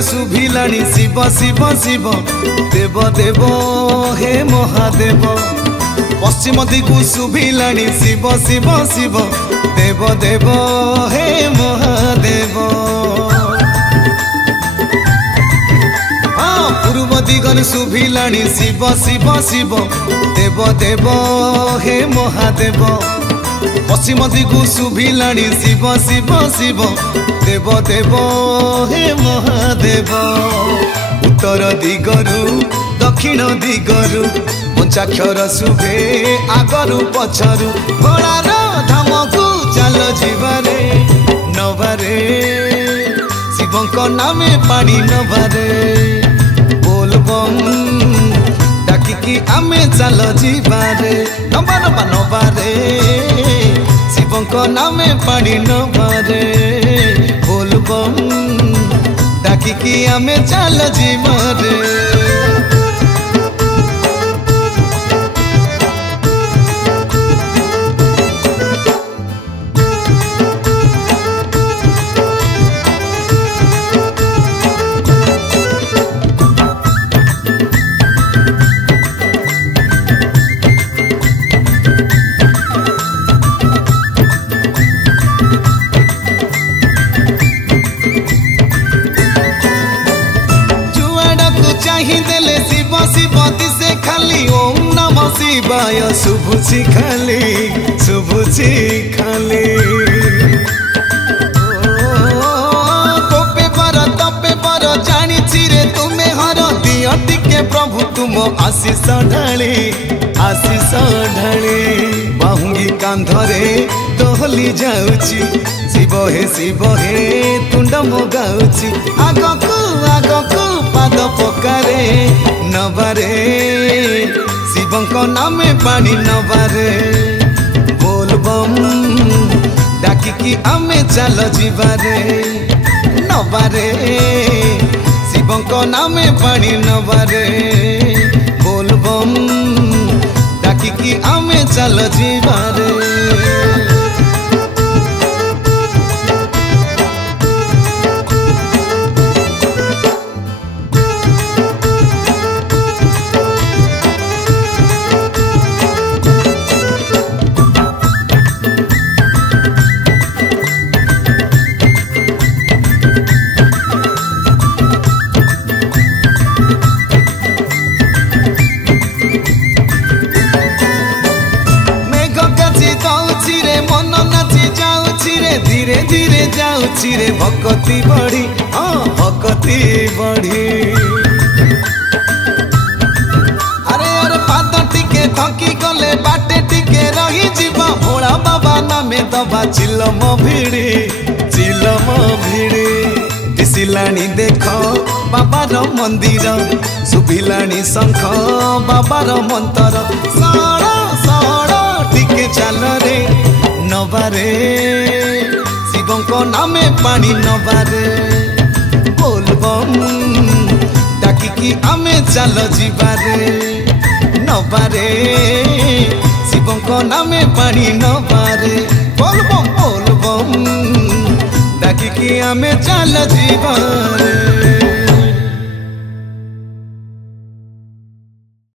दिगरे शुभिलाणी शिव शिव शिव देव देव हे महादेव। पश्चिम दिगु शुभिलाणी शिव शिव शिव देव देव हे महादेव। पूर्व दिगरे शुभिलाणी शिव शिव शिव देव देव हे महादेव। पश्चिम दिगु शुभिलाणी शिव शिव शिव देव देव हे महादेव। उत्तर दिगरु दक्षिण दिगरु पंचाक्षर शुभे आगरु पछरु घोड़ार धामकु चल जीवारे नवारे शिवंक नामे पानी नवारे बोलबम डाकिकी आमे चल जीवारे नवा नवा नवारे शिवंक नामे पानी नवारे बोलबम डाकिकी आमे चल जीवारे। देले शिव शिव दिसे खाली ओम नमः शिवाय शुभुची खाली शुभुची खाली। तोपे बर जानी रे तुम्हें हर दियो टिके प्रभु तुम आशीष ढाली बाहुंगी कांधरे दोहली जाउची शिव हे तुंड मगाउची आगकु आगकु पाद पकारे नवारे शिवंक नामे पानी नवारे बोलबम डाकिकी आमे चल जीवारे नवारे शिवंक नामे पानी नवारे बोलबम डाकिकी आमे चल जीवारे। धीरे धीरे जाऊची रे भक्ति बढ़ी भक्ति बढ़ी। अरे अरे पाद टिके थकी गले बाटे टिके रही जीवा भोला बाबा नामे दबा चिलम भिड़ी दिसिलाणी देख बाबार मंदिर शुभिलाणी शंख बाबार मंतर सड़ सड़ टिके चल रे नवारे शिवंक नामे पानी नवारे बोलबम डाकिकी आमे चल जीवारे नवारे शिवंक नामे पानी नवारे बोलबम डाकिकी आमे चल जीवारे।